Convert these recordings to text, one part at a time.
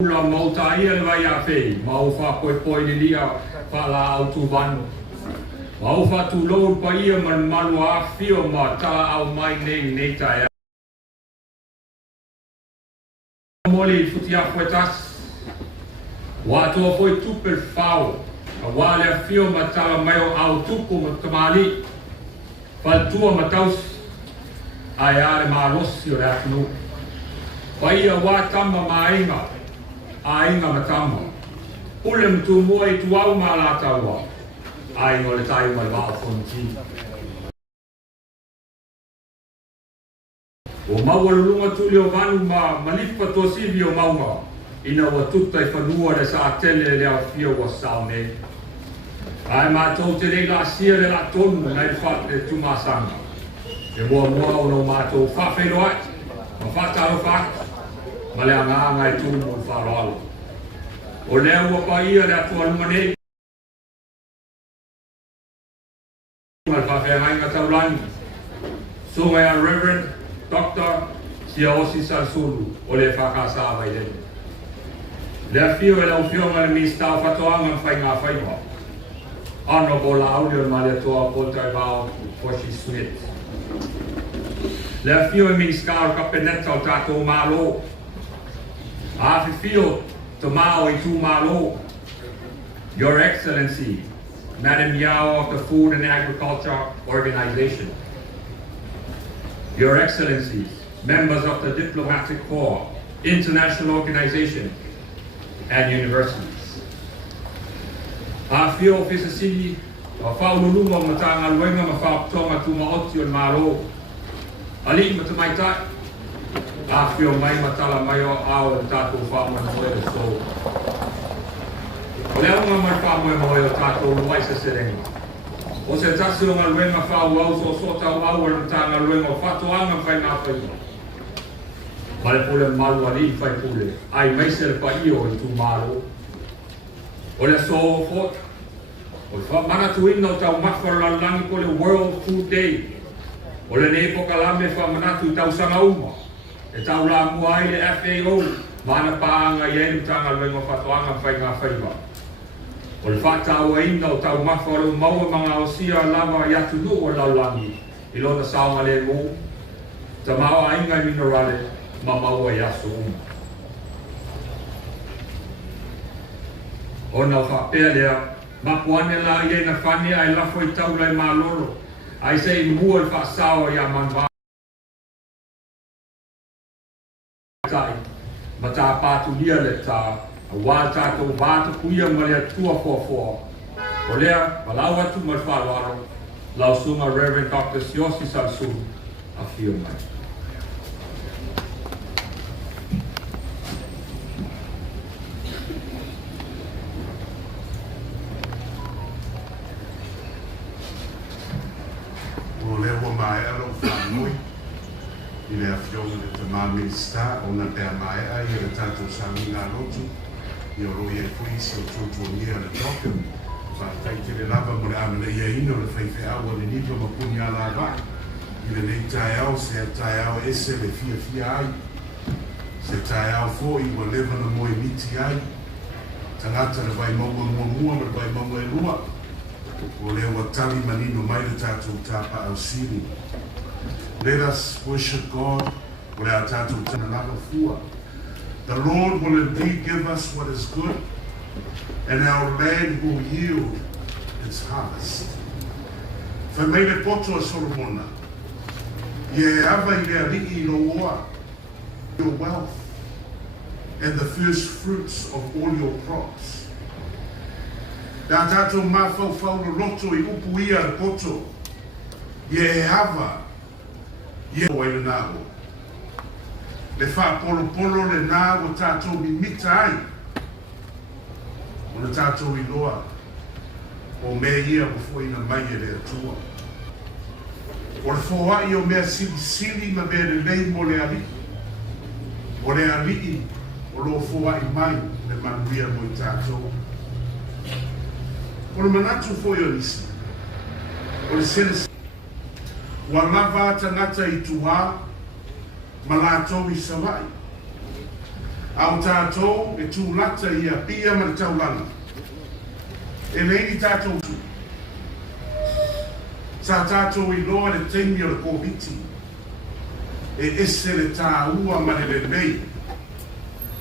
La mauta ia le vai a fei, mau fa poi ni lia fa la au tu vanu. Mau fa tu lo pa ia man malu a fio ma ta au mai nei ta. Moli futi a poetas. Wa tu foi tu per fao. A wale a fio ma ta mai au tu ko ma tamali. Fa tu ma taus. Ai are ma rossi o ratnu. Vai a wa tama mainga. Ainga matama. Ulem tu moi tu au malatawa. Ai ngole tai mai wa fonti. O mawalunga tu leo vanu malipa to sivio maunga. Ina wa tutta I fanua le sa tele le afio wa saune. Ai ma to te le la sia le la tonu na I fate tu masanga. E mo no ma to fa fe no ai. Ma fa ta fa. Ma le anga I tu mo faralo. O lea ua pa ia le atua lumane. Mal whawhea nga taulangi. So ngai a Reverend Dr. Sia Osi Salsulu o le whakasāwa I lene. Lea fio e lau fionga le mistau whatoanga mwhai ngā whainga. Honorable Laulio ma le toa Poltai Vau Foshi Smith. Lea fio e mingskau kapeneta o tātou mālo. Afi fio Tomao I tu malo. Your Excellency, Madam Yao of the Food and Agriculture Organization. Your Excellencies, members of the Diplomatic Corps, international organizations, and universities. Afio Officer City, Faululunga Matanga Luenga Mafautonga Tumaoti on Malo. Ali Matamaitai. Afio mai matala maio au tato whaama na moe so. O lea unga mai whaama moe o tato luai sa serenga. O se tasi o ngā luenga whau au so sota au au na tanga luenga o whatoanga whai ngā whainga. Male pule malu ali whai pule. Ai meise le pa io I tu malo. O lea so o fot. O le mana tu ina o tau mawhara langi po le World Food Day. O le ne po kalame whamanatu tau sanga uma. E tau la mua I le FAO, mana paanga I enu tanga luenga whatoanga whai ngā whaiwa. O le whatau a ina o tau mawharo maua mga o sia lava I atu nu o laulangi, I lona saunga le mō, ta maua inga I minerale, ma maua I aso uma. O na whapea lea, mapuane la I ena whane ai lafo I tau lai malolo, ai se I mua I whasawa I a manwa. Ma tā pātu lia le tā, a wā tātou vāta kuia ma lea tua fōfōa. O lea, ma lau atu ma whāwaro, lau sunga Reverend Dr. Siosi Salsulu, a whio mai. O lea hua mai alo whanui. I lea whionga le te māminista o na pēr mai ai e le tātou sāngi ngā lotu I o roi e puisi o tōtō nia le CHOGM whātai te le lava mo le amana ia ino le whaiwhi awa le nipa ma puni ala wā I le nei tai au se a tai au ese le fia ai se tai au fō I wa lewa na moe miti ai tangata le vai maua mua ma le vai maua e lua o lea wa tali manino mai le tātou tāpa au siri. Let us worship God with our tattoo and another fua. The Lord will indeed give us what is good, and our land will yield its harvest. Whamaile poto a Solomona. Ye ava I lea liki no oa. Your wealth and the first fruits of all your crops. Nā tātou mawhau whau roto I upu ia le poto. Ye ava. Ye o ele nāgo. Le wha polo le nāgo tātou mi mita ai. O le tātou I loa. O mea ia before ina mai e le atua. O le whawai o mea sili ma mea le lei mo le ali. O le ali o lo whawai mai le manuia mo I tātou. O le manatu fo o nisi. O le sene wa lava tangata I tuā ma lātou I sawai. Au tātou e tūlata ia pia ma le taulanga. E leini tātou tu. Sa tātou I loa le teimi o le kōwiti. E ese le tā ua ma le lei.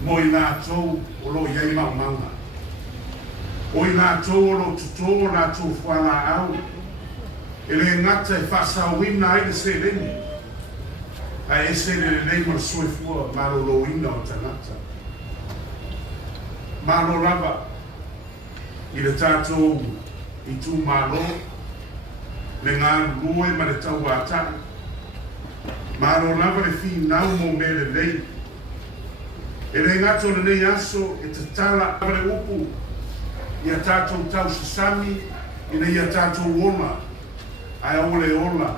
Mo I nātou o lo iai maumanga. O I nātou o lo tutō o nātou whala au. E le ngata e whasawina ai le se leni. A ese le lei ma le soifua ma lo ina o tangata. Ma lo lava. I le tātou I tū malo. Le ngā lue ma le tau wātai. Ma lo lava le fi nau mo me le lei. E le ngato le nei aso e te tala le upu. Ia tātou tau sasami. Ina ia tātou ona. Ai ole ola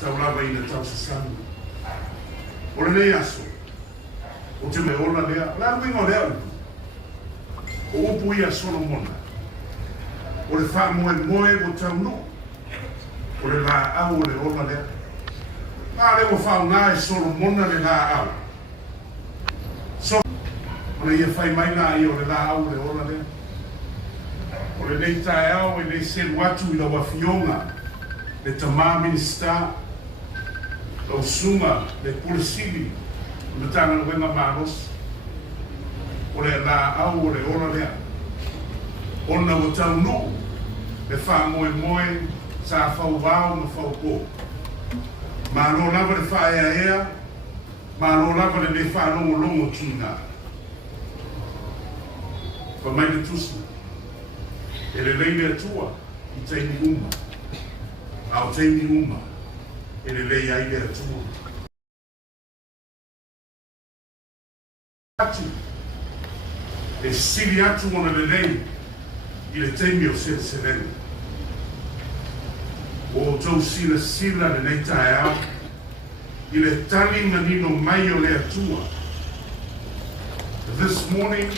tau lava ina tau sasami. O le nei aso. O te me ola lea. La wingo lea upu. O upu ia Solomona. O le wha moe moe o tau no. O le la au o le ola lea. Nā le o whao ngā e Solomona le la au. So, o le ia whai mai ngā I o le la au o le ola lea. O le nei tae au e nei seru atu I la wafionga. Le tamā minista. O sunga le pulisili. O le tanga le wenga maros. O le la au o le ola lea. Ona o tau no. Le wha moe moe. Sa whau wau ma whau kō. Ma lo lava le wha ea ea. Ma lo lava le wha longo longo tina. Wa mai le tusi. E le leile atua. I teimi uma. Au teimi uma. E le lei ai le atua. Atu. E sili atu ona le lei. I le teimi o se serena. O tau sila sila le nei tae au. I le tali manino mai o le atua. This morning,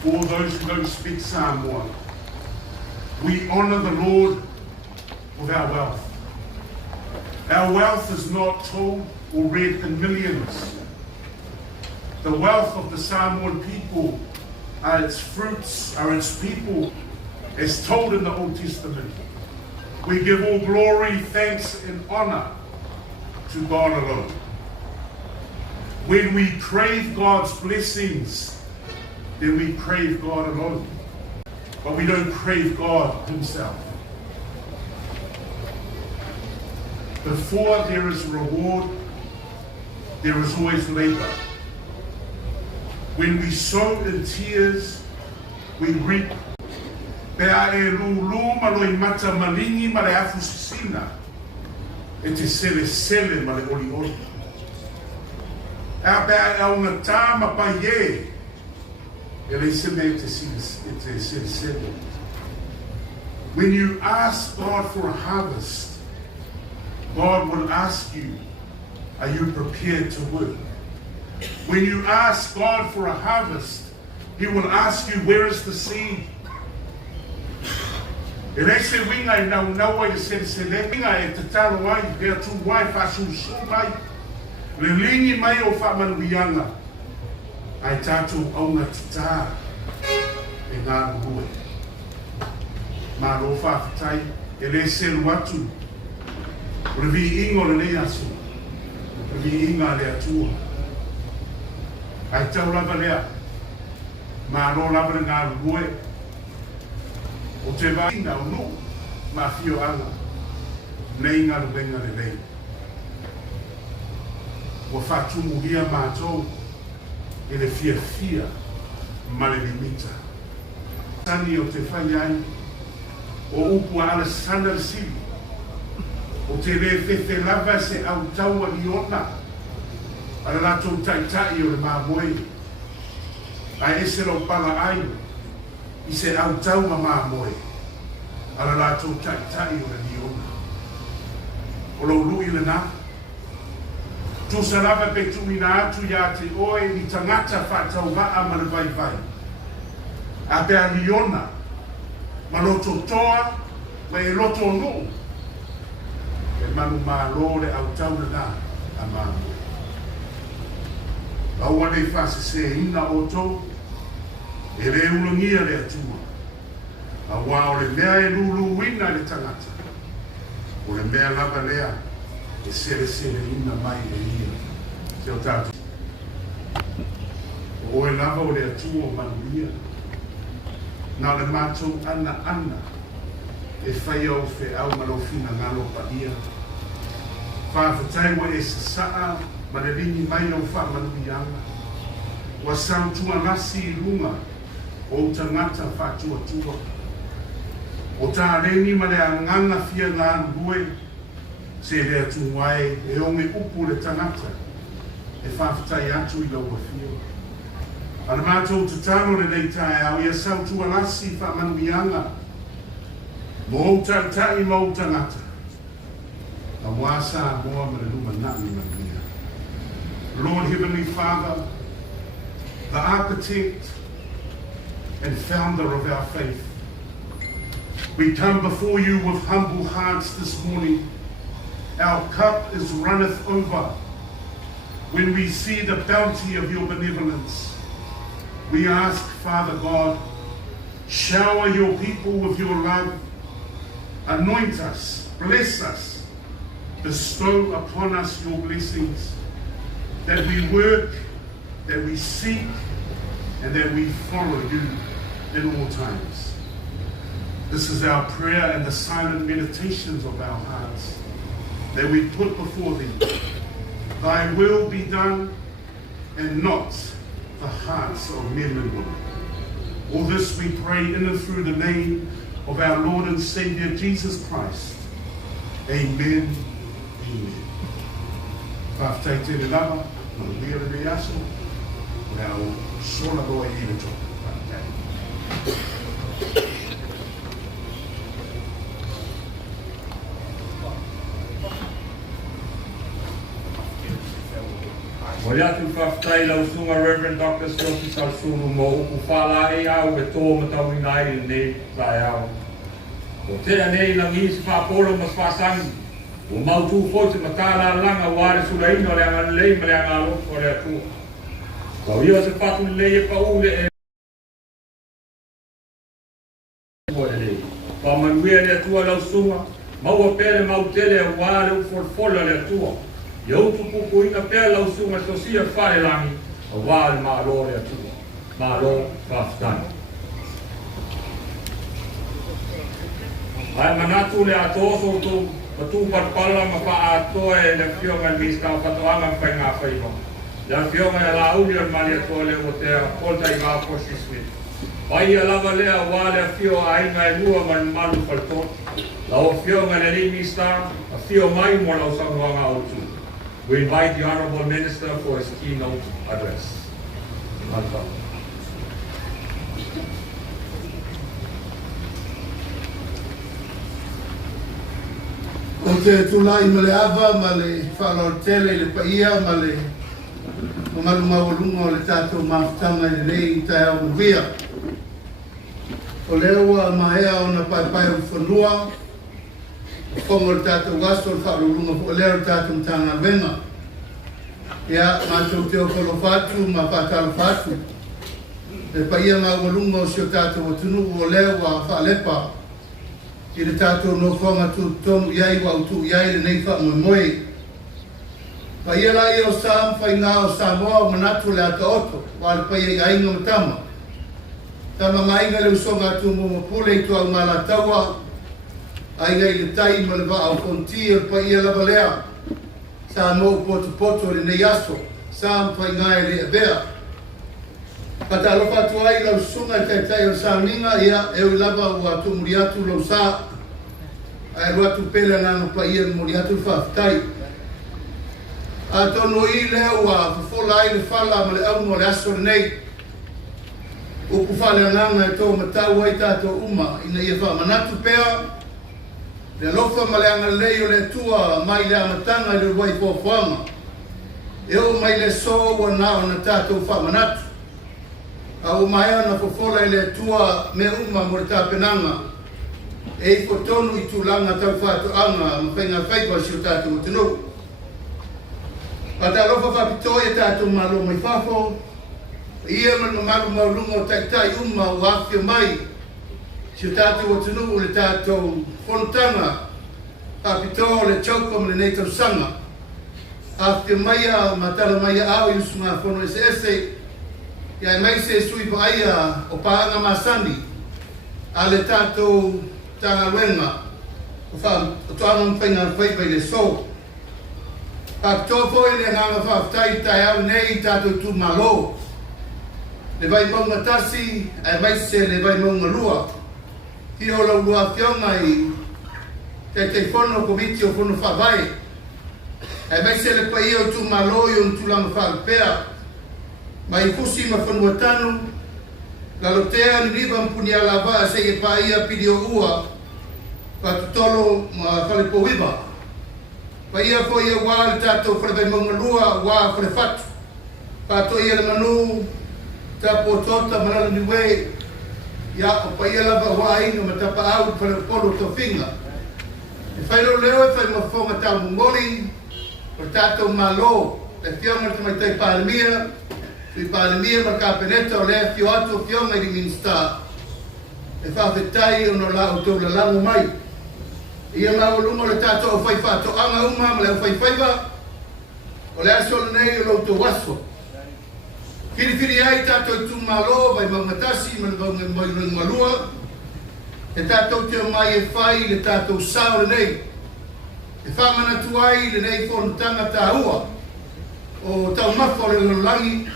for those who don't speak Samoa, we honor the Lord with our wealth. Our wealth is not told or read in millions. The wealth of the Samoan people are its fruits, are its people, as told in the Old Testament. We give all glory, thanks, and honor to God alone. When we crave God's blessings, then we crave God alone. But we don't crave God Himself. Before there is reward, there is always labor. When we sow in tears, we reap. Pea e lulu ma loi mata malingi ma le afu sisina. E te sele sele ma le oli oli. A pea e aunga tā ma pa ye. E le seme e te sele sele. When you ask God for a harvest, God will ask you, are you prepared to work? When you ask God for a harvest, He will ask you, where is the seed? E rei se winga I nau nau ai se le winga e te talo ai, pea tu wai whasu mai. Le lingi mai o whamanuianga. Ai tātou aunga tita e ngā rue. Mā lo whawhitai e le se luatu. O le vi ingo le nei asu. O le vi inga le atua. Ai tau lava lea. Mā lo lava le ngā rue. O te wainga o no, ma fio anga, nei ngā ruenga le lei. Wa whatumu hia mātou, e le fia ma le limita. Tani o te whai ai, o upu ala sana le sili. O te le fefe lava se au taua I ona, ala latou taitai o le māmoe. A ese lo pala ai, I se au tau ma moe. Ala lātou tai o le niona. O lau lui le nā. Tu sa lava pe tu ina atu ia te oe ni tangata whātau maa ma le vai vai. A pea niona. Ma loto toa, ma e loto no. E manu mā lo le au tau le nā a mā moe. Aua nei whasese ina o tō, e re ulangia le atua. Aua o le mea e lulu wina le tangata. O le mea lava lea, e sere ina mai e ia. Te o tātou. O e lava o le atua o manuia. Nā le mātou ana, e whai au whe au malofina ngalo pa ia. Whawhatai wa e sasaa, ma le ringi mai au wha manuianga. Wa sautua nasi i lunga, o tangata whatua tua. O tā reni ma le anganga fia ngā rue, se le atu wae, e onge upu le tangata, e whawhatai atu i laua fia. Ana mātou te tano le nei tae au, ia sautua nasi wha manuianga, mo o tātai ma o tangata. A wasa moa ma le luma nani manuia. Lord Heavenly Father, the architect and founder of our faith, we come before you with humble hearts this morning. Our cup is runneth over when we see the bounty of your benevolence. We ask, Father God, shower your people with your love, anoint us, bless us, bestow upon us your blessings, that we work, that we seek, and that we follow you in all times. This is our prayer and the silent meditations of our hearts that we put before thee. Thy will be done, and not the hearts of men and women. All this we pray in and through the name of our Lord and Savior Jesus Christ. Amen. Amen. Whawhtai tēne lava, no wira me aso, nau sona roa i le tō. O le atu whawhtai lau sunga Reverend Dr. Sophie Salsunu mo upu whala e au e tō matau i nai i nei tai au. O tea nei langi si whapolo mas whasangi. O mautu fōti matala langa ware sula ino le anga lei ma le anga alofu o le atua. Kau ia se patu lei e paule e o le lei. Kau manuia le atua lau sunga, maua pere mau tele e ware u forfola le atua. Ia utu pupu ina pere lau sunga sosia whare langi, a ware maa lo le atua. Maa lo whaftai. Ai manatu le atoso tu, patu patpala ma pa atoa e le fionga mista o patoanga whai ngā whaiwa. Le fionga e la uli o mali atoa le o te polta i ngā posi smith. Pai a lava lea wale a fio a inga e mua man malu paltot. La o fionga le li mista, a fio mai mo lau sanguanga o tu. We invite the Honourable Minister for his keynote address. Malta. O te tulai ma le ava, ma le whanau tele, le paia, ma le malu mawalunga o le tātou mawhtanga i rei i tai au mawia. O lewa mahea o na pai o whanua, o whango le tātou waso le whaurunga po leo le tātou mtanga wenga. Ia, mātou te o whalo whatu, ma whatalo whatu. Le paia mawalunga o sio tātou o tunu o lewa whalepa. I le tātou no whanga tu tonu iai wa utu iai le nei wha moe. Pa ia la i o Sam whai ngā o Samoa o manatu le ata oto, wa le paia i ainga matama. Tama mainga le usonga atu mo mapule i tua umala taua, ainga i le tai ma le waa o konti e pa ia lava lea. Sa mo poto poto le nei aso, Sam whai ngā e le abea. Kata alofa atu ai lau sunga te tai o Saminga ia e ui lava ua atu muriatu lau sa. Ai rua tu pele nanu pa ia muriatu whaftai. A tono i leo ua whafola ai le whala ma le au mo le aso nei. Upu whale nana e tō matau ai tātou uma ina ia wha manatu pea. Le lofa ma le anga leo le tua mai le amatanga le wai pōwhanga. E o mai le so ua nao na tātou wha manatu. Au mai ana fofola ile tua me uma mo ta penanga e fotonu i tulanga tau fatu anga mpenga faiba si tatu tino Pata lofa whapitoia tātou malo mai whafo. Ia man malu maulunga o taitai uma o awhia mai. Si tātou o tunu o le tātou whontanga. Whapitoa le CHOGM le nei tau sanga. Awhia mai a matala mai a au yusu ngā whono ese. Ia mai se sui pa aia o paanga masani. A le tātou tanga luenga. O toanga mwhainga whaipai le so. Tōpō e le nganga whaftai tai au nei tātou tū malo. Le vai maunga tasi, e vai se le vai maunga lua. Hi o lau lua whionga i te whono komiti o whono whawai. E vai se le pai o tū malo i on tūlanga whakapea. Mai fusi ma whanua tanu. Lalotea ni riva mpuni ala wā se e pai a pidi o ua. Patutolo ma whalepo wiba. Pa ia ko ia wā le tātou whare maunga lua, wā whare whatu. Pāto ia le manu, tapo tota manala ni wei. Ia o pa ia lava wā inga ma tapa au whare polo to whinga. E whairo leo e whai mawhonga tau mungoli, o tātou malo, e whionga te mai tai pālemia, tui pālemia ma kāpeneta o lea whio atu o whionga i minsta. E whawhetai o no la o tau la lango mai. Ia maulunga le tātou o whai whātou anga uma ma leo whai whaiwa. O le aso le nei o loutou waso. Whiriwhiri ai tātou i tū malo, vai maungatasi, ma le maunga moinoi malua. E tātou te o mai e whai le tātou sao le nei. E whamana tu ai le nei whonutanga tā ua. O tau mawha le lolangi.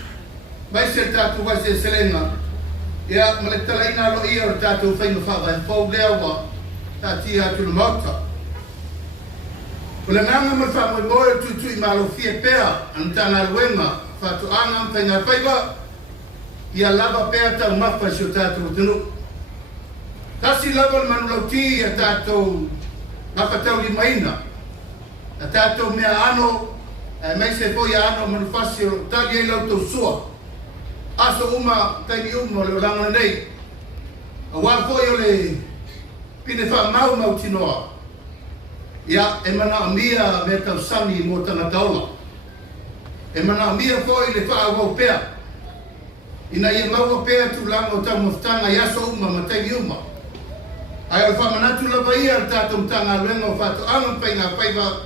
Mai se tātou vai se selenga. Ia ma le talaina alo ia o tātou whainga whawa e whau lea wa. Tati atu le mauta. O le nganga ma wha moi moe tutu i malo fie pea an tanga luenga whatu anga mpai ngā whaiwa ia lava pea tau mawha si o tātou tunu. Tasi lava le manu lauti a tātou mawha tau li maina. A tātou mea ano, mai se po ia ano manu whasi o tali ei lau tau sua. Aso uma, taini uma o le olanga nei. A wāpoi o le pine wha mau tinoa. Ia, e mana amia me tau sami mo tanga taola. E mana amia foi le wha awau pea. Ina ia maua pea tu langa o tau moftanga i aso uma ma taini uma. Ai o wha manatu lava ia al tātou mtanga luenga o whātu anga pai ngā whaiva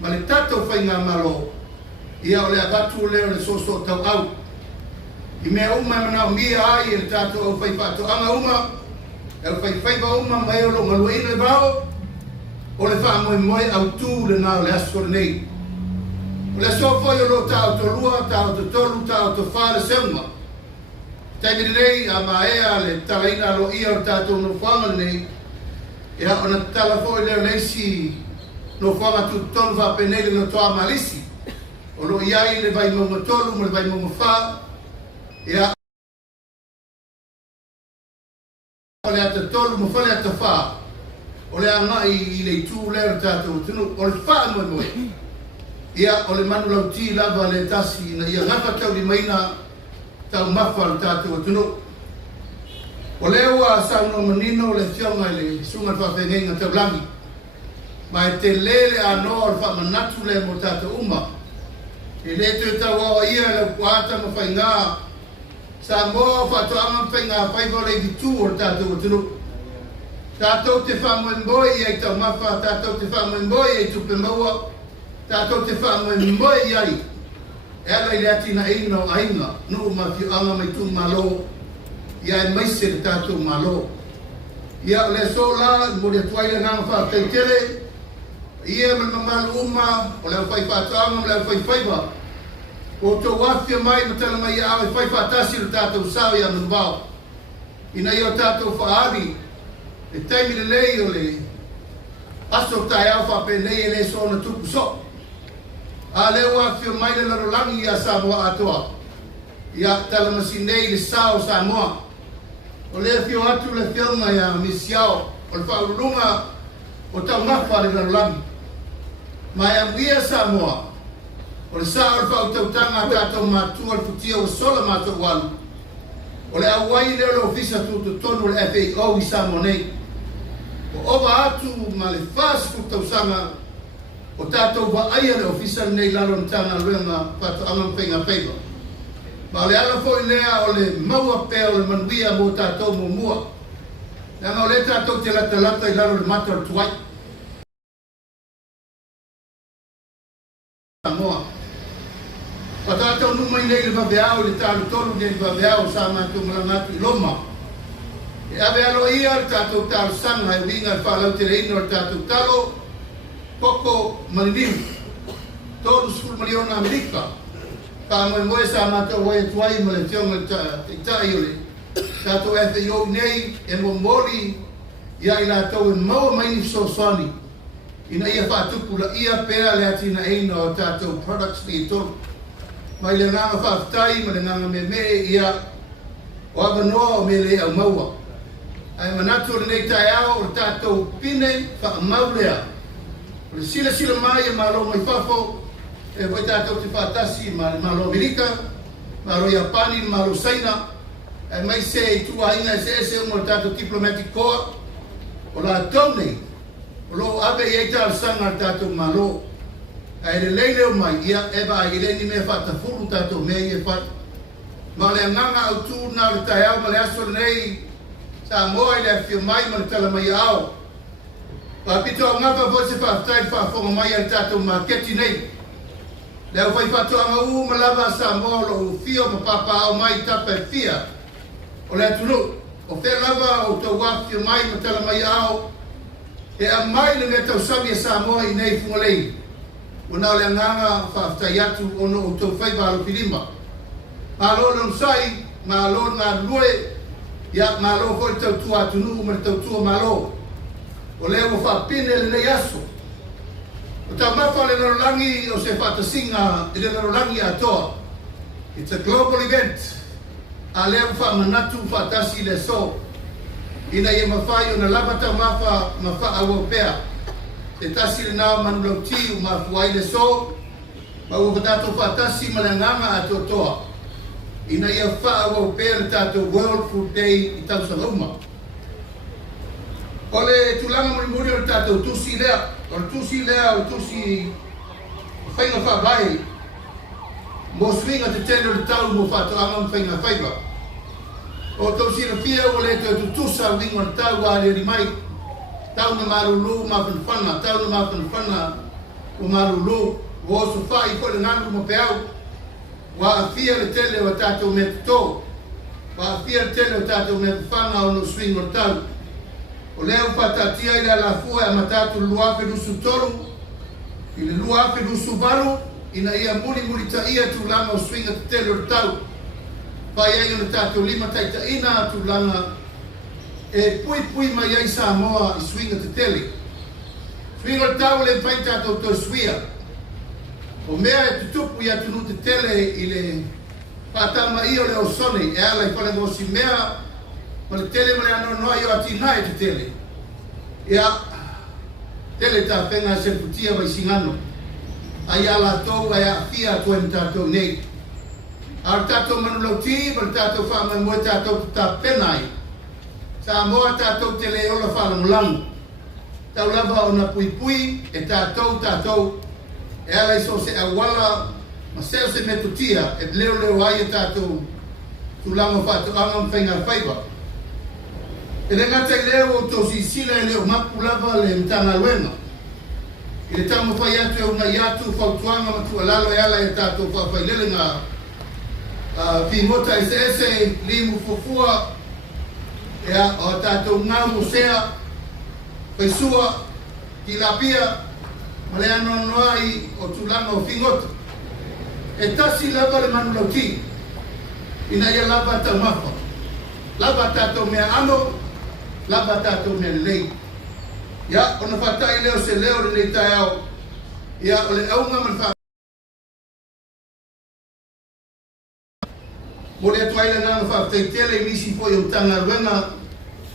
ma le tātou whai ngā malo. Ia o le abatu leo le soso tau au. I mea uma mana amia ai le tātou au whai whātu anga uma. E o whaiwhaiwa uma mai o lo ngalua ina vao, o le wha moe moe au tū le nao le aso nei. O le aso whai o lo tau to lua, tau to tolu, tau to whare seunga. Taimiri nei a maea le talaina lo ia o tātou no whanga nei, e hao na tala whoi leo neisi no whanga tu tonu whapenei le no toa malisi. O lo iai le vai maunga tolu, le vai maunga wha, e hao o le ata tolu mo fale ata wha. O le angai i le tū leo tātou tunu. O le wha moe moe. Ia o le manu lau tī lava le tasi na ia ngapa tau li maina tau mawha le tātou tunu. O leo a sauno manino le whionga le sunga whawhengenga tau langi. Ma e te lele anoa le wha manatu le mo tātou uma. E le te tau awa ia le kuata ma whai ngā. Sa moa whatu anga pai ngā whaiva le vitu o tātou o tunu. Tātou te whamoe mboi i ei tau mawha, tātou te whamoe mboi i ei tupe maua, tātou te whamoe mboi i ai. E ala i le ati na eina o ainga, nuu ma whiu anga mai tū malo, i ai maise le tātou malo. Ia le so la, mori atuai le ngā wha teitere, ia me mamalu uma, o leo whai whatu anga, o leo whai whaiva. O tō wafia mai ma tala mai awe whai whatasi le tātou sao ia manubao. Ina i o tātou whaari, e taimi le lei o le aso tai au whapenei e le so na tupu so. A leo wafia mai le larolangi ia Samoa atoa. Ia tala masinei le sao Samoa. O le fio atu le whionga ia misiao, o le whaurunga o tau ngawha le larolangi. Mai amuia Samoa. O le saa o le whautautanga tātou mātua le putia o sola mātou walu. O le awai leo le ofisa tuto tonu le FAO i Samoa nei. O oba atu ma le whāsiku tausanga o tātou wa aia le official nei lalo na tanga luenga pato amam whainga whaiva. Ma le ala fo i lea o le maua pea o le manuia mo tātou mo mua. Nanga o le tātou te lata i lalo le matar tuai. Samoa. Pa tātou numai nei le vaveao le tālu tolu nei le vaveao sa mātou malangatu i loma. E ave alo ia le tātou tālu sanga e winga le whālau te reino le tātou talo Koko Maliniu, tolu skul Mariona Amerika. Ka moe sa mātou wai tuai ma le tionga te tai o le. Tātou FAO nei e mo mori ia i lātou e maua maini fisosani. Ina ia whātupu la ia pēr le ati na eina o tātou products ni tolu. Mai le nganga whāwhitai, ma le nganga me ia o avanoa o me le au maua. Ai manatu le nei tai ao o tātou pine whaamaulea. Le sila mai e malo mai fafo e voi tātou te whātasi malo Amerika, malo Japani, malo Saina e mai se i tuahinga e se umo tātou diplomatic corps o la tau nei o lo abe i eita al-sanga tātou malo e le leileo mai ia eba i le ni me whātafuru tātou mei e what ma le anganga au tū nā le tai au ma le aso nei sa moa i le whio mai ma le tala mai au. Pa pito o ngapa po se whaftai whafonga mai al tātou marketi nei. Leo whai whatoanga ma lava sa molo o fio ma papa au mai tapa e fia. O lea tunu, o whea lava o tau wafio mai ma tala mai au. E a mai le me tau sami e sa moa i nei fungalei. O nao lea nganga whaftai atu ono o tau whai walo pilima. Ma alo le usai, ma alo ngā lue, ia ma alo hoi tau tua atunu ma tau tua ma alo. O leo mo whapine le nei aso. O tau mawha le narolangi o se whatasinga i le narolangi atoa. It's a global event. A leo whamanatu whatasi le so. Ina ia mawhai o na lava tau mawha awa pea. Te tasi le nao manulau ti o mawhuai le so. Ma ua whatato whatasi ma le nganga ato toa. Ina ia wha awa pea le tato World Food Day i tau Saloma. O le tulanga muri o le tātou tusi lea, o le tusi lea o tusi whainga whabai, mo swinga te tēne o le tau mo whatoanga whainga whaiva. O tusi na fia o le te tutusa winga o le tau a re mai, tau na marulu ma whanwhana, tau na ma whanwhana o marulu, o oso whai ko le nganu mo peau, wa a fia le tele o tātou me tō, wa a fia le tele o tātou me whanga o no swinga o le tau. O leo whatatia i la lafua e matatu luafe nusu tolu, i le luafe nusu varu, ina ia muri ta ia tu langa o swinga te tele o tau. Pai ai o tātou lima taita ina tu langa e pui mai ai Samoa i swinga te tele. Swinga o tau le pai tātou to swia. O mea e tutupu i atunu te tele i le whatama i o le osone, e ala i whale ngosi mea ma le tele ma le ano noa i o ati nai te tele. Ia, tele ta whenga se putia vai singano. Ai ala tau, ai a fia tuen tātou nei. Ar tātou manulau ti, ma le tātou whaama mua tātou ta penai. Sa moa tātou tele ola whala mulangu. Tau lava o na pui, e tātou. E ala iso se awala, ma seo se metutia, e leo ai e tātou tulanga whātou angam whenga whaiva. E le ngata i leo o tosi sila e leo mapu lava le mtanga luenga. I le tamo whai atu e una iatu whautuanga matu alalo e ala e tātou whawhai lele ngā whingota ese limu fufua e o tātou ngā musea whaisua tilapia ma le ano noai o tulanga o whingota. E tasi lava le manulauti ina ia lava tau mawha. Lava tātou mea ano, lava tātou mea lei. Ia, ona whatai leo se leo le nei tai au. Ia, o le aunga man wha. Mo le atu aile nanga whawhai tele i misi po i o tanga ruenga.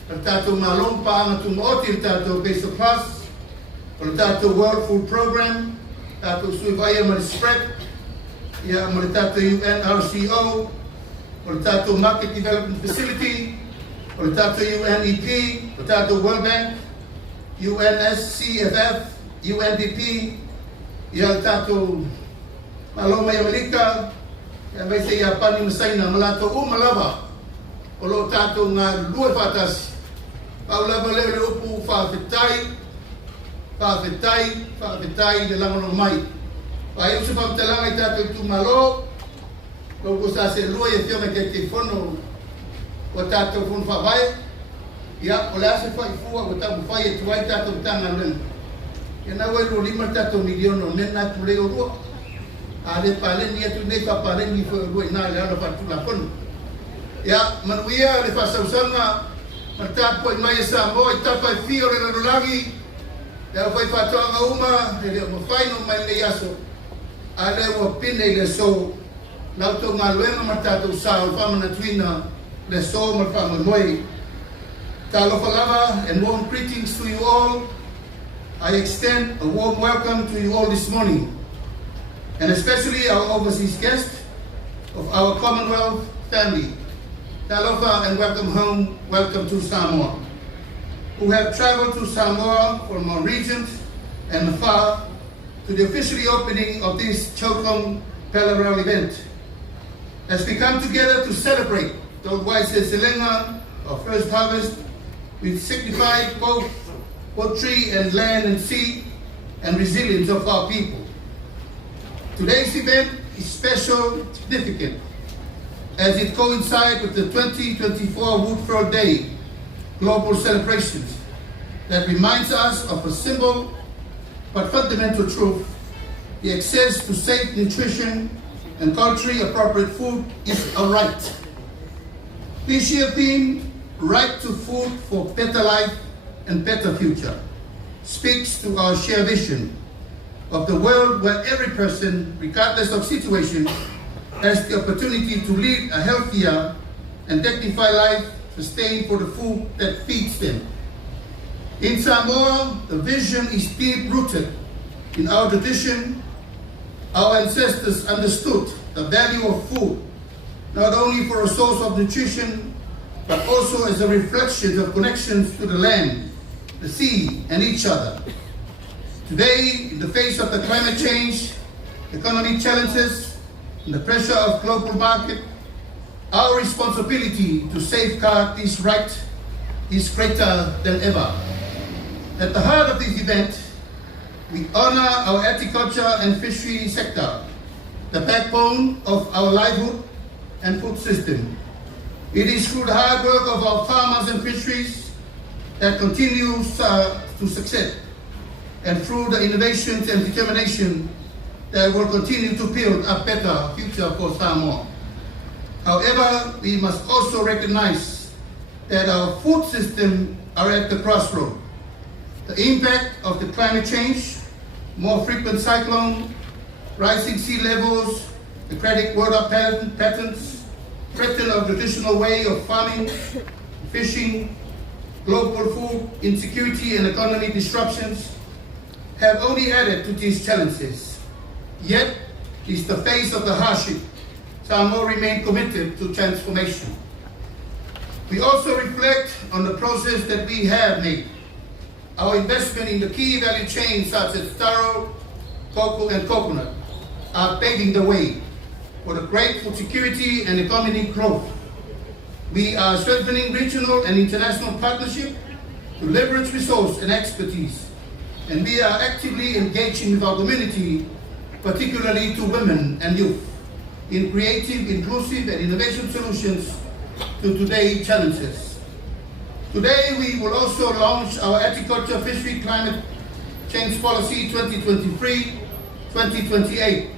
Le tātou malompa anga tu maoti le tātou basic class. O le tātou World Food Program. Tātou suivaia ma le spread. Ia, mo le tātou UNRCO. O le tātou Market Development Facility. O le tātou UNEP, o le tātou World Bank, UNSCFF, UNDP, ia le tātou malo mai Amerika, ia mai se ia pani masaina, malato malava, o lo tātou ngā lua whātasi. Pau lava leo le upu whawhetai le langono mai. Pai usu pamtalanga I tātou I tu malo, loko sa se lua ia whionga te te whono o tātou whono whawai. Ia, o le ase whai fua o tātou whai e tuai tātou tanga lena. Ia nā wai lo 5 tātou miliono nena tu leo rua. A le paleni atu nei whapaleni whai rua I nā le ala whatu la whono. Ia, manuia le whasausanga, martāpua I mai e Samoa I tawhai whio le ranulangi, le au whai whatoanga uma, le leo mawhaino mai le aso, a le ua pine I le so, lauto ngā luenga martātou sao, whamana tuina, le so mar whamana moe. Talofa lava and warm greetings to you all. I extend a warm welcome to you all this morning, and especially our overseas guests of our Commonwealth family. Talofa and welcome home, welcome to Samoa, who have traveled to Samoa from our regions and afar to the officially opening of this CHOGM Palaral event. As we come together to celebrate the Waise Selenga, our first harvest, we signify both tree and land and sea and resilience of our people. Today's event is special, significant, as it coincides with the 2024 Woodford Day global celebrations that reminds us of a simple but fundamental truth: the access to safe nutrition and culturally appropriate food is a right. This year's theme, Right to Food for Better Life and Better Future, speaks to our shared vision of the world where every person, regardless of situation, has the opportunity to lead a healthier and dignified life sustained for the food that feeds them. In Samoa, the vision is deep-rooted in our tradition. Our ancestors understood the value of food, not only for a source of nutrition, but also as a reflection of connections to the land, the sea, and each other. Today, in the face of the climate change, economic challenges, and the pressure of global market, our responsibility to safeguard this right is greater than ever. At the heart of this event, we honor our agriculture and fishery sector, the backbone of our livelihood and food system. It is through the hard work of our farmers and fisheries that continues to succeed, and through the innovations and determination that will continue to build a better future for Samoa. However, we must also recognize that our food system are at the crossroad. The impact of the climate change, more frequent cyclones, rising sea levels, erratic water patterns, threaten our traditional way of farming, fishing, global food insecurity, and economic disruptions have only added to these challenges. Yet, in the face of the hardship, Samoa remain committed to transformation. We also reflect on the progress that we have made. Our investment in the key value chains such as taro, cocoa, and coconut are paving the way for the great food security and economic growth. We are strengthening regional and international partnership to leverage resource and expertise, and we are actively engaging with our community, particularly to women and youth, in creative, inclusive, and innovation solutions to today's challenges. Today, we will also launch our Agriculture Fishery Climate Change Policy 2023-2028.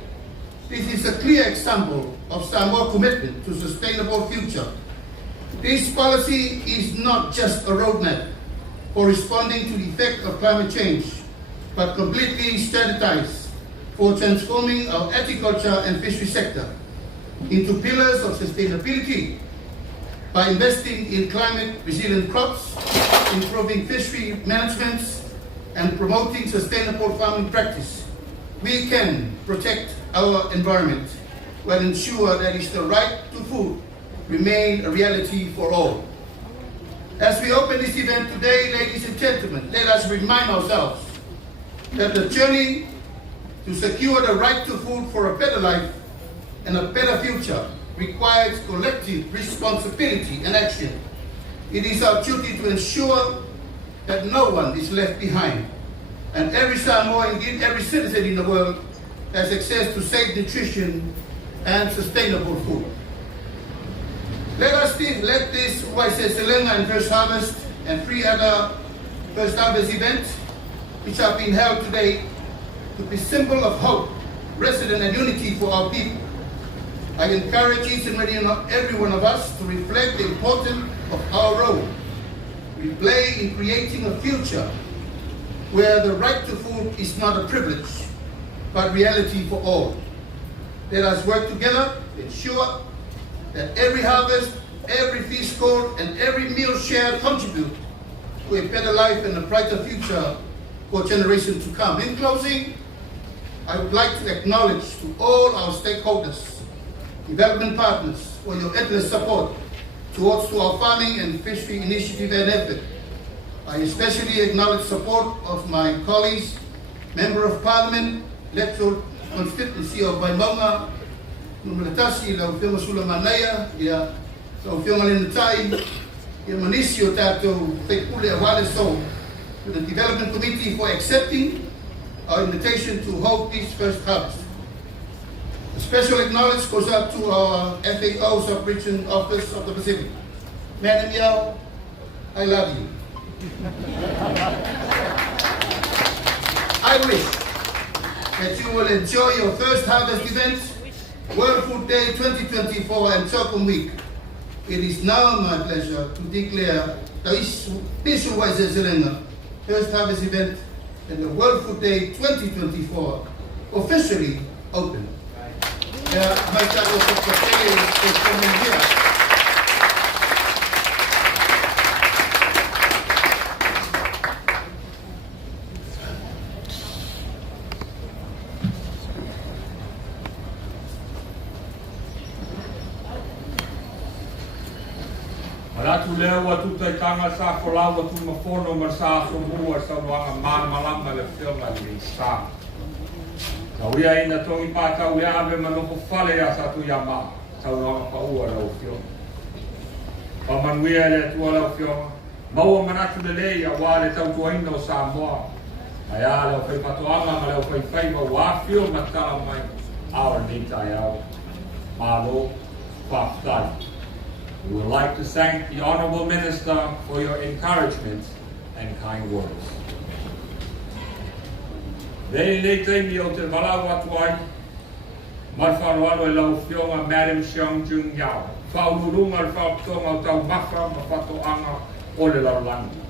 This is a clear example of Samoa's commitment to a sustainable future. This policy is not just a roadmap for responding to the effect of climate change, but completely strategized for transforming our agriculture and fishery sector into pillars of sustainability by investing in climate-resilient crops, improving fishery management, and promoting sustainable farming practice. We can protect our environment while ensure that the right to food remain a reality for all. As we open this event today, ladies and gentlemen, let us remind ourselves that the journey To secure the right to food for a better life and a better future requires collective responsibility and action. It is our duty to ensure that no one is left behind, and every Samoan, indeed every citizen in the world, has access to safe nutrition and sustainable food. Let this Waiseselenga and First Harvest and 3 other First Harvest events, which have been held today, to be symbol of hope, resident and unity for our people. I encourage each and every one of us to reflect the importance of our role we play in creating a future where the right to food is not a privilege, but reality for all. Let us work together to ensure that every harvest, every feast score, and every meal shared contribute to a better life and a brighter future for generations to come. In closing, I would like to acknowledge to all our stakeholders, development partners, for your endless support towards our farming and fishery initiative and effort. I especially acknowledge support of my colleagues, Member of Parliament, electoral constituency of Waimaunga, Numalatasi, Lau Whionga Sulamanaya, Ia Lau Whionga Lenatai, Ia Manisio Tato, Whaipule Awale So, to the Development Committee for accepting our invitation to hold this first harvest. A special acknowledgement goes out to our FAO Sub-Region Office of the Pacific. Madam Yao, I love you. I wish that you will enjoy your first harvest event, World Food Day 2024 and CHOGM Week. It is now my pleasure to declare the Isu Waiseselenga First Harvest event and the World Food Day 2024 officially open. Malatu leo watu taitanga sa kolau watu mafono marsa somua sa wanga malama le filma le sa. Kauia ina tongi pata uia ave manoko fale ya satu yama sa wanga paua le ofio. Pamanuia le tua le ofio. Maua manatu le lei a wale tau tuaina o Samoa. Aya le ofai patoanga ma le ofai faiva wafio matala mai awa nita yao. Malo whaftai. We would like to thank the Honourable Minister for your encouragement and kind words. Nei nei teimi o te walau atu ai, marwhanoano e lau whionga Madam Xiong Jung Yao. Whaururunga le whautonga o tau mawha ma whatoanga o le laulangi.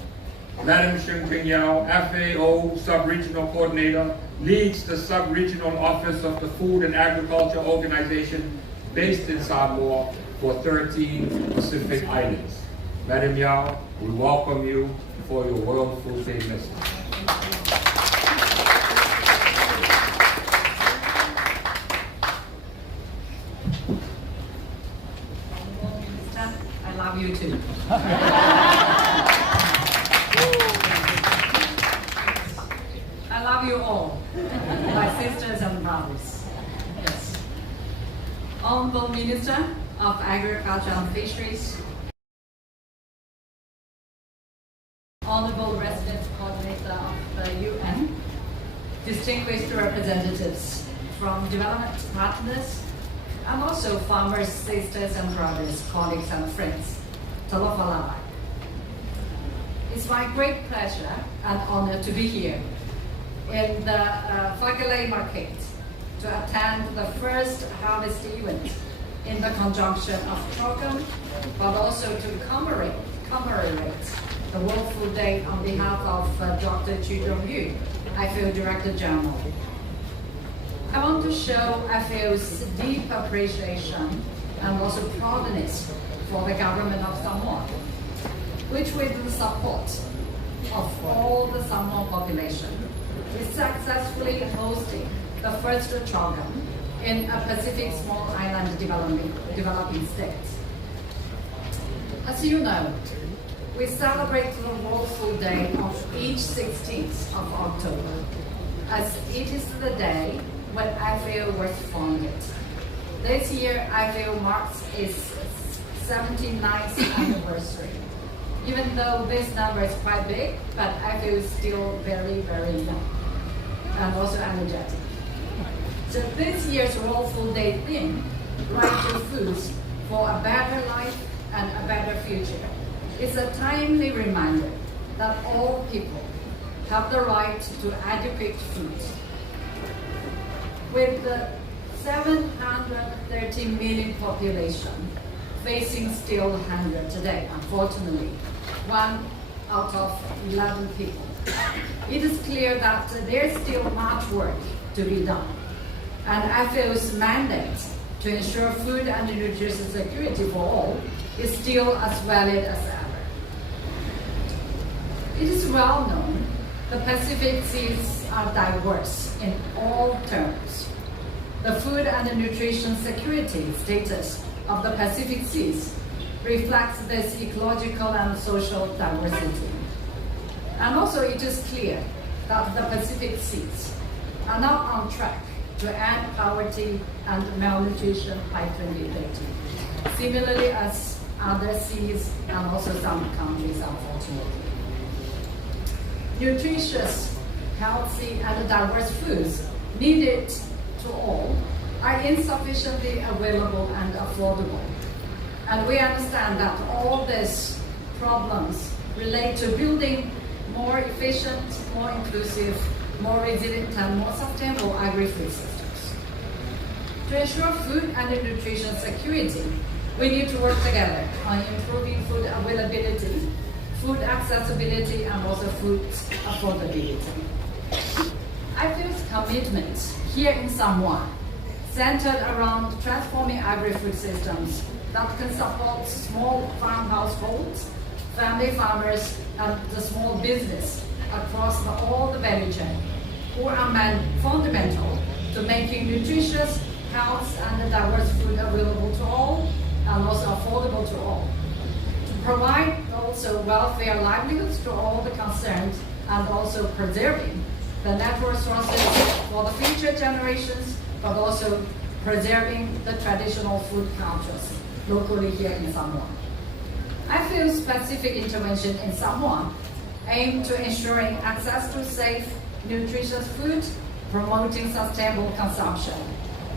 Madam Xiong Jung Yao, FAO Sub-Regional Coordinator, leads the Sub-Regional Office of the Food and Agriculture Organization based in Samoa for 13 Pacific Islands. Madam Yao, we welcome you for your World Food Day message. I love you too. I love you all, my sisters and brothers. Yes. Honorable Minister of Agriculture and Fisheries, Honorable Resident Coordinator of the UN, distinguished representatives from development partners, and also farmers, sisters and brothers, colleagues and friends. Talofa lava. It's my great pleasure and honor to be here in the Whakalei Market to attend the first harvest event in the conjunction of CHOGM, but also to commemorate the World Food Day on behalf of Dr. Chu FAO Director General. I want to show FAO's deep appreciation and also proudness for the government of Samoa, which with the support of all the Samoan population is successfully hosting the first CHOGM in a Pacific small island developing state. As you know, we celebrate the World Food Day on each 16th of October. as it is the day when IFAO was founded. This year, IFAO marks its 79th anniversary. Even though this number is quite big, but IFAO is still very, very young and also energetic. So this year's World Food Day theme, Right to Foods for a Better Life and a Better Future, is a timely reminder that all people have the right to adequate food. With the 730 million population facing still hunger today, unfortunately, 1 out of 11 people, it is clear that there's still much work to be done. And IFAO's mandate to ensure food and nutrition security for all is still as valid as ever. It is well known the Pacific Seas are diverse in all terms. The food and nutrition security status of the Pacific Seas reflects this ecological and social diversity. And also it is clear that the Pacific Seas are now on track to end poverty and malnutrition by 2030, similarly as other seas and also some countries, unfortunately. Nutritious, healthy, and diverse foods needed to all are insufficiently available and affordable. And we understand that all these problems relate to building more efficient, more inclusive, more resilient, and more sustainable agri-food systems. To ensure food and nutrition security, we need to work together on improving food availability, food accessibility, and also food affordability. IFAO's commitment here in Samoa centered around transforming agri-food systems that can support small farm households, family farmers, and the small business across all the value chain, who are fundamental to making nutritious, health, and diverse food available to all and also affordable to all. To provide also welfare livelihoods to all the concerned and also preserving the natural resources for the future generations, but also preserving the traditional food cultures locally here in Samoa. IFAO's specific intervention in Samoa aim to ensuring access to safe, nutritious food, promoting sustainable consumption,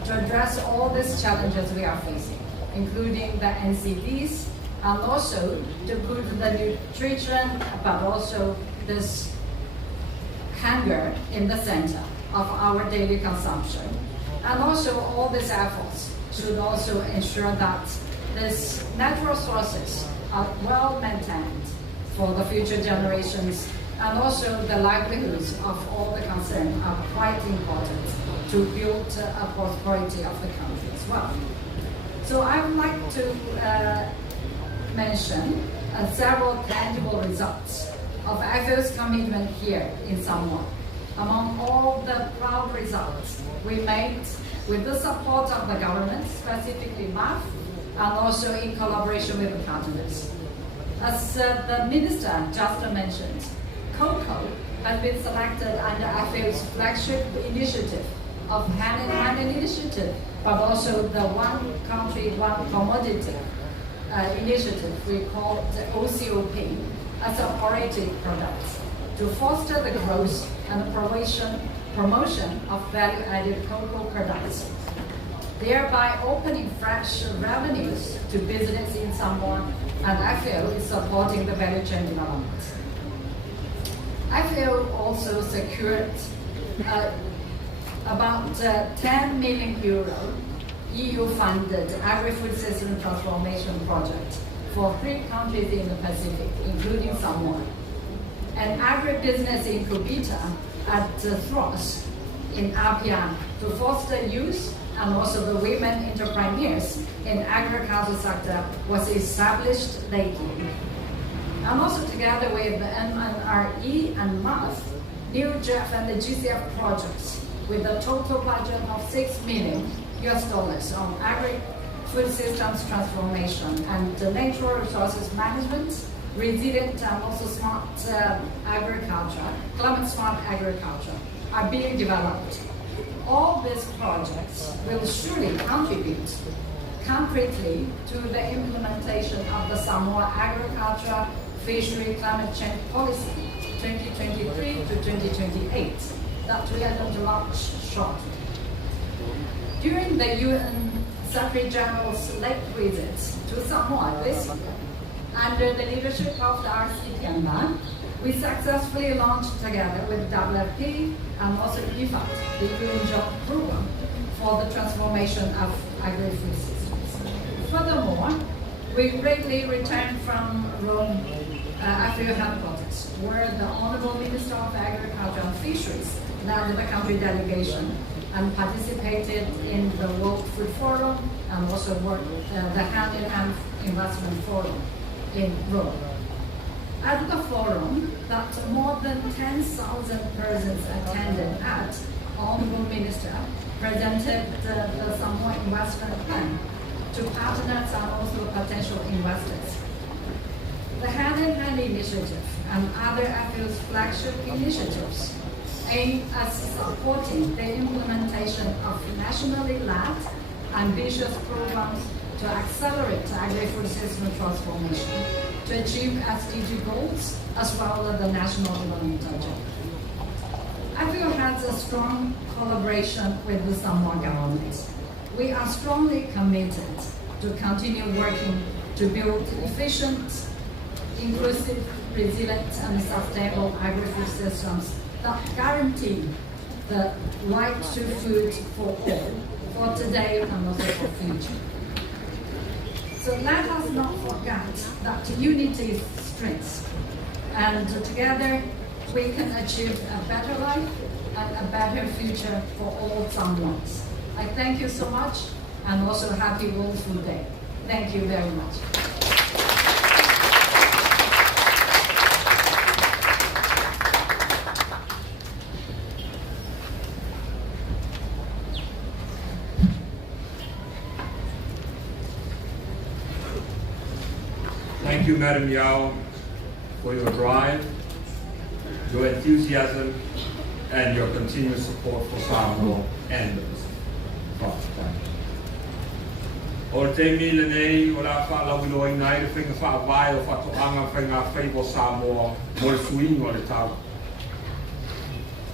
to address all these challenges we are facing, including the NCDs, and also to put the nutrition, but also this hunger in the center of our daily consumption. And also all these efforts should also ensure that these natural sources are well maintained for the future generations, and also the livelihoods of all the concerned are quite important to build a prosperity of the country as well. So I would like to mention several tangible results of IFAO's commitment here in Samoa. Among all the proud results we made with the support of the government, specifically MAF, and also in collaboration with the partners. As the Minister just mentioned, cocoa has been selected under IFAO's flagship initiative of hand-in-hand initiative, but also the One Country, One Commodity initiative we call the OCOP as a priority product to foster the growth and promotion of value-added cocoa products, thereby opening fresh revenues to business in Samoa, and IFAO is supporting the value chain development. IFAO also secured about 10 million euro EU-funded agri-food system transformation project for 3 countries in the Pacific, including Samoa. An agribusiness incubator at Thros in Apia to foster youth and also the women entrepreneurs in agriculture sector was established lately. And also together with the MNRE and MAF, new GEF and the GCF projects with a total budget of $6 million on agri-food systems transformation and natural resources management, resilient and also smart agriculture, climate smart agriculture, are being developed. All these projects will surely contribute concretely to the implementation of the Samoa Agriculture, Fishery, Climate Change Policy 2023 to 2028 that we are going to launch shortly. During the UN Secretary General's late visit to Samoa this year, under the leadership of the RCPMA, we successfully launched together with WFP and also IFAD, the UN Joint Program for the transformation of agri-food systems. Furthermore, we greatly returned from Rome AFRIO headquarters, where the Honorable Minister of Agriculture and Fisheries led the country delegation and participated in the World Food Forum and also the Hand-in-Hand Investment Forum in Rome. At the forum that more than 10,000 persons attended at, Honorable Minister presented the Samoa investment plan to partners and also potential investors. The Hand-in-Hand initiative and other AFRIO's flagship initiatives aim at supporting the implementation of nationally led ambitious programs to accelerate agri-food system transformation to achieve SDG goals as well as the national development agenda. AFRIO has a strong collaboration with the Samoa government. We are strongly committed to continue working to build efficient, inclusive, resilient, and sustainable agri-food systems that guarantee the right to food for all, for today and also for future. So let us not forget that unity is strength, and together we can achieve a better life and a better future for all Samoans. I thank you so much, and also happy World Food Day. Thank you very much. Thank you, Madam Yao, for your drive, your enthusiasm, and your continued support for Samoa and the Pacific. O te mile nei, o la whaalawilo i nai, le whenga whaawai o whatoanga whenga whaibo Samoa, mo le suingo le tau.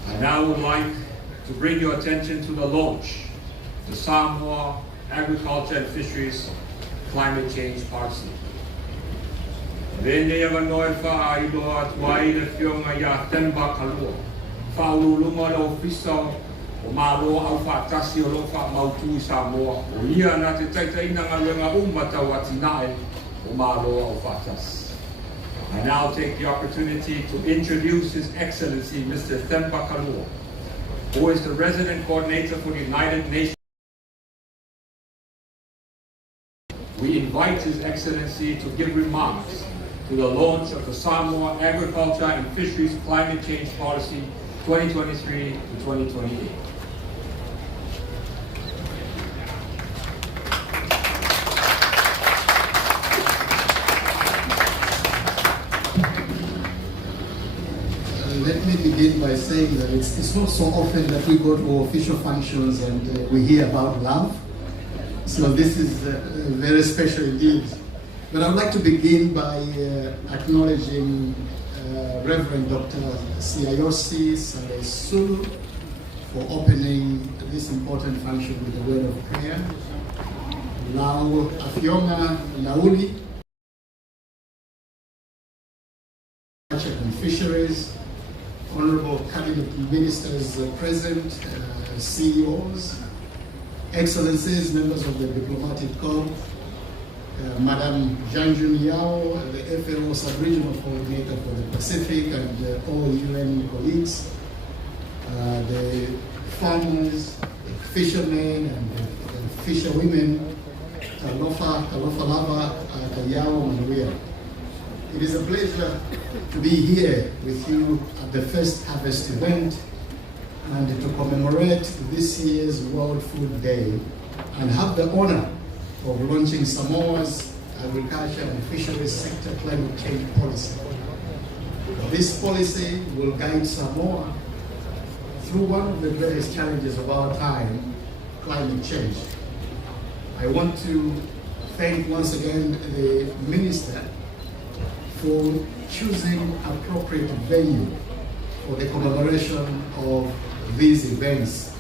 I now would like to bring your attention to the launch of the Samoa Agriculture and Fisheries Climate Change Policy. Vene ava noi wha i loa tuai le whionga ia temba kalua. Whaululunga le ofisa o māloa au whaatasi o lo wha mautu i Samoa. O ia na te taitaina ngā luenga umatau atinae o māloa au whaatasi. I now take the opportunity to introduce His Excellency Mr. Themba Kalua, who is the Resident Coordinator for the United Nations. We invite His Excellency to give remarks to the launch of the Samoa Agriculture and Fisheries Climate Change Policy 2023 to 2028. Let me begin by saying that it's not so often that we go to official functions and we hear about love. So this is very special indeed. But I would like to begin by acknowledging Reverend Dr. Siayosi Sulu for opening this important function with a word of prayer. Now, Afionga Lauli, and Fisheries, Honorable Cabinet Ministers present, CEOs, Excellencies, members of the Diplomatic Corps, Madam Janjun Yao, the FAO Sub-Regional Coordinator for the Pacific, and all UN colleagues, the farmers, the fishermen, and the fisherwomen, Talofa Lava, Yao, Manuia. It is a pleasure to be here with you at the first harvest event and to commemorate this year's World Food Day and have the honor of launching Samoa's agriculture and fisheries sector climate change policy. This policy will guide Samoa through one of the greatest challenges of our time, climate change. I want to thank once again the Minister for choosing appropriate venue for the commemoration of these events.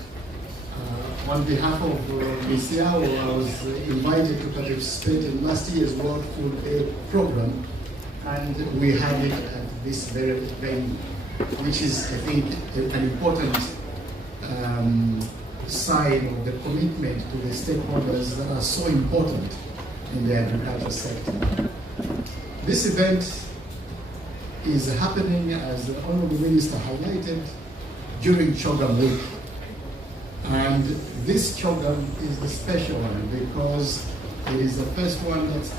On behalf of Ms. Yao, I was invited to participate in last year's World Food Day program, and we had it at this very venue, which is, I think, an important sign of the commitment to the stakeholders that are so important in the agriculture sector. This event is happening, as the Honourable Minister highlighted, during CHOGM week. And this CHOGM is the special one because it is the first one that's.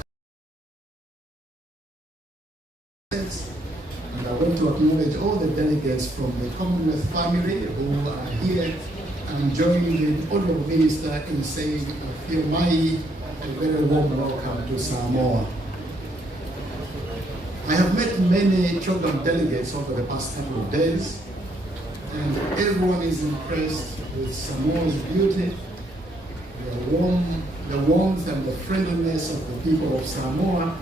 And I want to acknowledge all the delegates from the Commonwealth family who are here and joining the Honourable Minister in saying a very warm welcome to Samoa. I have met many CHOGM delegates over the past couple of days, and everyone is impressed with Samoa's beauty, the warmth and the friendliness of the people of Samoa.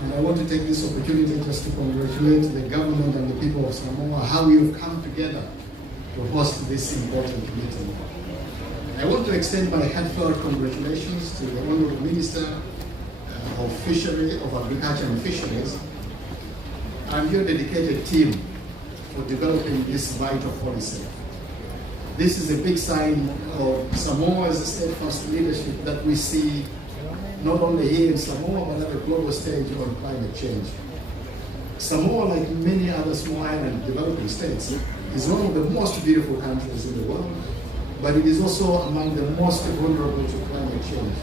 And I want to take this opportunity just to congratulate the government and the people of Samoa, how you've come together to host this important meeting. I want to extend my heartfelt congratulations to the Honourable Minister of Agriculture and Fisheries and your dedicated team for developing this vital policy. This is a big sign of Samoa's steadfast leadership that we see not only here in Samoa, but at a global stage on climate change. Samoa, like many other small island developing states, is one of the most beautiful countries in the world, but it is also among the most vulnerable to climate change.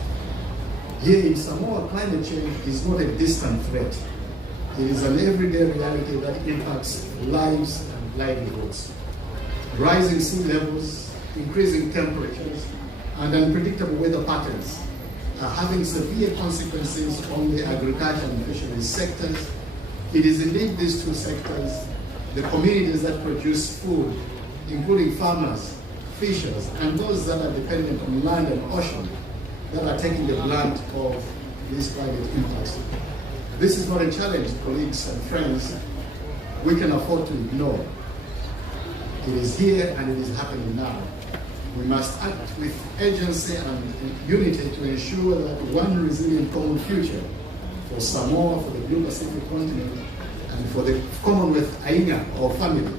Here in Samoa, climate change is not a distant threat. It is an everyday reality that impacts lives and livelihoods. Rising sea levels, increasing temperatures, and unpredictable weather patterns are having severe consequences on the agriculture and fisheries sectors. It is indeed these two sectors, the communities that produce food, including farmers, fishers, and those that are dependent on land and ocean, that are taking the brunt of these climate impacts. This is not a challenge, colleagues and friends, we can afford to ignore. It is here and it is happening now. We must act with urgency and unity to ensure that one resilient common future for Samoa, for the Blue Pacific continent, and for the Commonwealth Ainga, or family,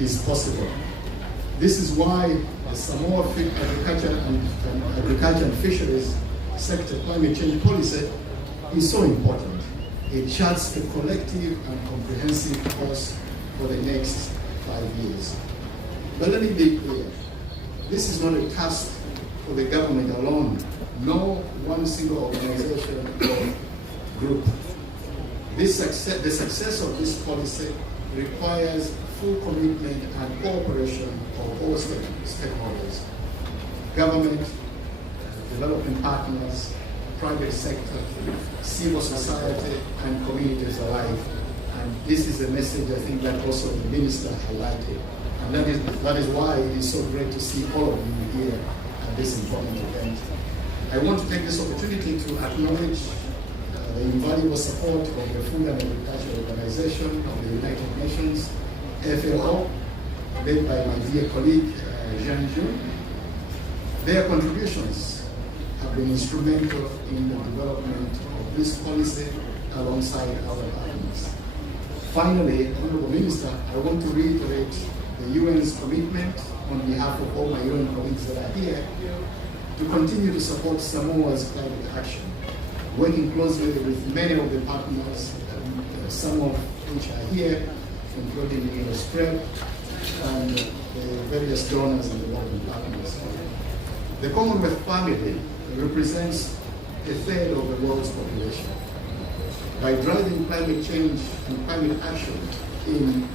is possible. This is why the Samoa agriculture and fisheries sector climate change policy is so important. It charts a collective and comprehensive course for the next 5 years. But let me be clear. This is not a task for the government alone, nor one single organization or group. The success of this policy requires full commitment and cooperation of all stakeholders: government, development partners, private sector, civil society, and communities alike. And this is a message I think that also the Minister highlighted. And that is why it is so great to see all of you here at this important event. I want to take this opportunity to acknowledge the invaluable support of the Food and Agriculture Organization of the United Nations, FAO, led by my dear colleague, Jean Jun. Their contributions have been instrumental in the development of this policy alongside other partners. Finally, Honourable Minister, I want to reiterate the UN's commitment on behalf of all my UN colleagues that are here to continue to support Samoa's climate action, working closely with many of the partners, some of which are here, including the spread and the various donors and development partners. The Commonwealth family represents a third of the world's population. By driving climate change and climate action in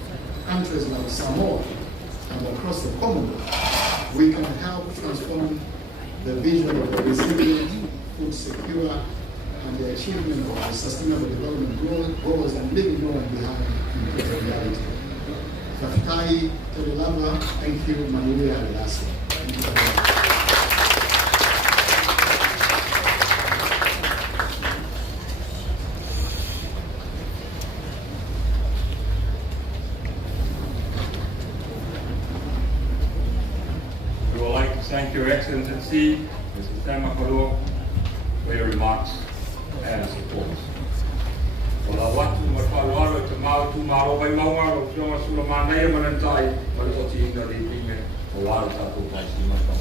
countries like Samoa and across the Commonwealth, we can help transform the vision of a resilient, food secure, and the achievement of the sustainable development goals and leaving no one behind into reality. Taftai Telelava, thank you, Manuia Alasi. Thank you very much. We would like to thank Your Excellency, Mr. Tamakolo, for your remarks and support. Wala watu mawhaloalo te mau tu maro vai maunga o whionga sula mānei manantai mara o ti inga di pinge o wāra tātou paisi matau.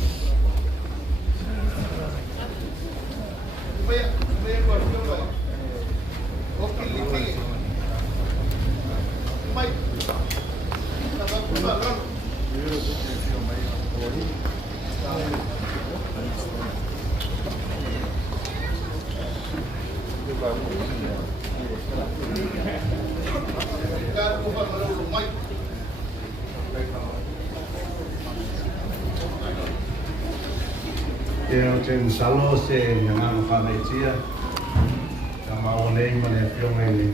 Tēnā tēnā salo se ngāna whanaitia ka maua nei ma le whionga ni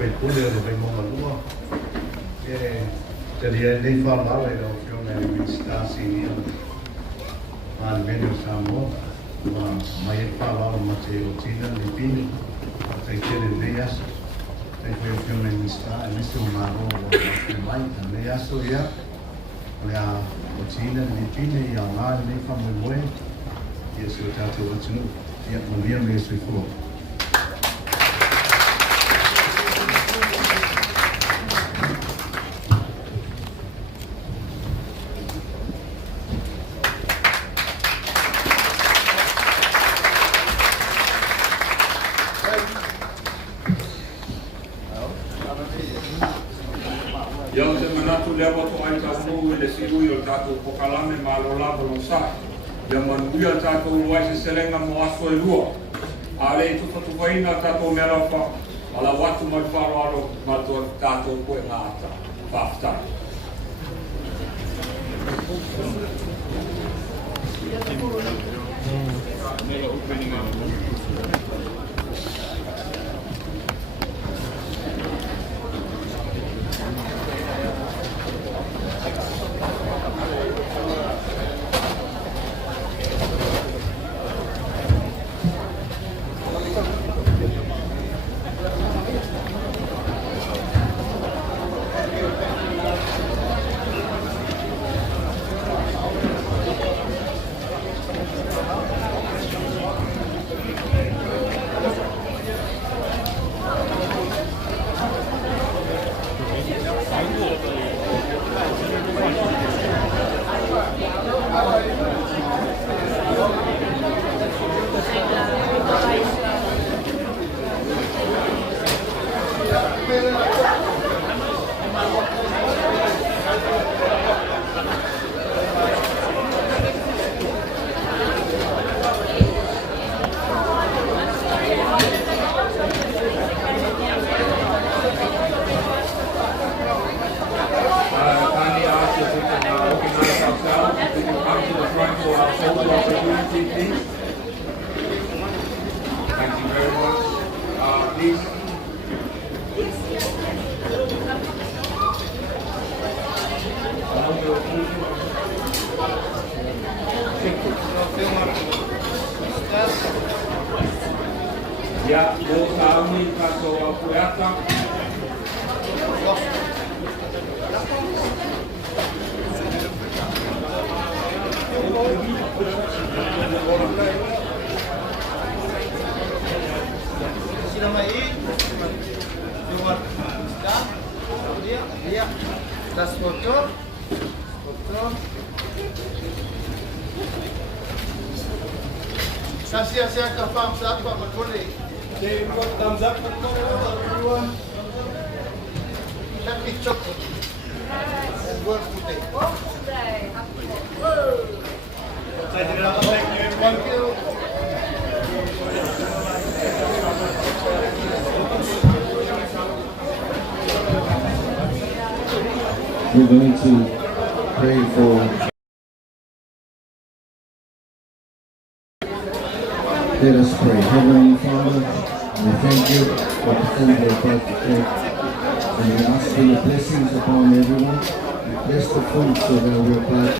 whai pule o le whai monga lua te ria nei whanala i rau whionga ni Minister Senior ma le mene o Samoa mai e whanala ma te o tina ni pini te tere nei aso te whai o whionga ni Minister e nisi o maro o te mai ka nei aso ia lea o tina ni pine i a ngā nei whamoe ia sui tātou atunu ia malia me sui fua. Iau te manatu lea watu ai tātou i le sirui o tātou pokalame ma lo lava no sa. Ia manuia tātou luai se selenga mo aso e lua. A le i tupatu waina tātou mea rauwha. A la watu mai wharoaro ma tātou koe ngā ata. Whaafitai. Ya, vou saúde para a poeta. Das foto. Sia ka thumbs up pa matuli. They put thumbs up for everyone. Happy chocolate. And work today. Thank you. We're going to pray for. Let us pray. Heavenly Father, we thank you for the food we're about to take. So we ask for your blessings upon everyone. Bless the food so that we're glad.